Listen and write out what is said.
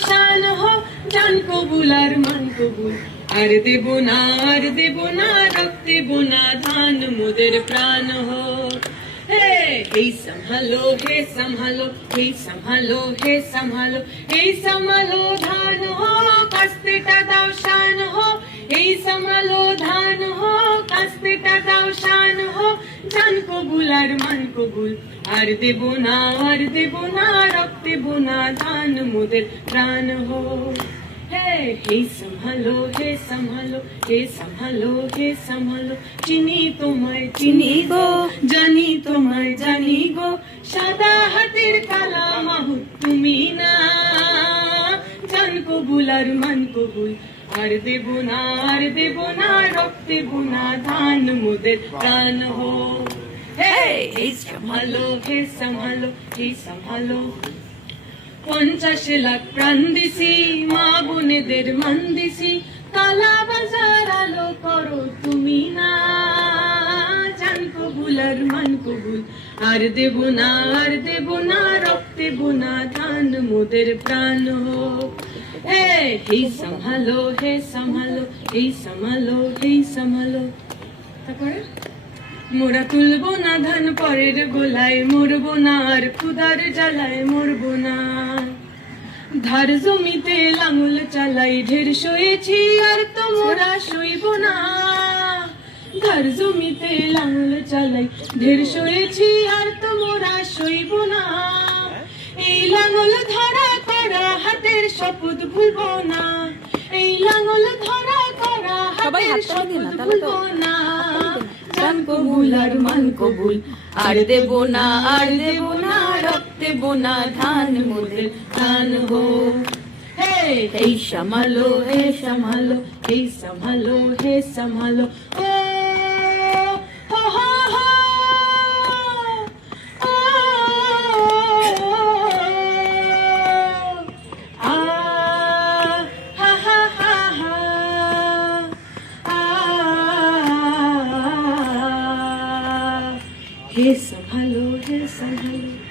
शान हो जान कबूल আর মান কবুল আর দেব না রক্ত দেব না ধান মোদের প্রাণ হো हे संभालो हे संभालो हे संभालो हे संभालो हे संभालो धान हो कास्तेटा दाও शान हो हे संभालो धान हो कास्तेटा दाও शान हो जान कबूल আর মান কবুল আর দেব না রক্ত দেব না ধান মোদের প্রাণ হো हे संभालो हे संभालो हे संभालो हे संभालो চিনি তোমায় চিনি গো জানি তোমায় জানি গো সাদা হাতের কালা মাহুত তুমি না জান কবুল আর মান কবুল আর দেব না রক্ত দেব না ধান মোদের প্রাণ হো हे संभालो हे संभालो हे संभालो 50 লাখ প্রাণ দিছি মা বোনেদের মান দিছি কালা বাজার আলো করো তুমি না জান কবুল আর মান কবুল আর দেব না রক্ত দেব না ধান মোদের প্রাণ হো हे संभालो हे संभालो हे संभालो हे संभालो তারপরে মোরা তুলবো না ধান পরের গোলায় মরবো না আর ক্ষুধার জ্বালায় মরবো না ধার জমিতে লাঙল চালাই ঢের সয়েছি আর তো মোরা সইব না ধার জমিতে লাঙল চালাই ঢের সয়েছি আর তো মোরা সইব না এই লাঙল ধরা করা হাতের শপথ ভুলবো না এই লাঙল ধরা করা হাতের শপথ ভুলবো না জান কবুল আর মান কবুল আর দেব না রক্ত দেব না ধান মোদের প্রাণ হো हे संभालो हे संभालो हे संभालो हे संभालो ओ हो हो हो आ हा हा हा हा हे संभालो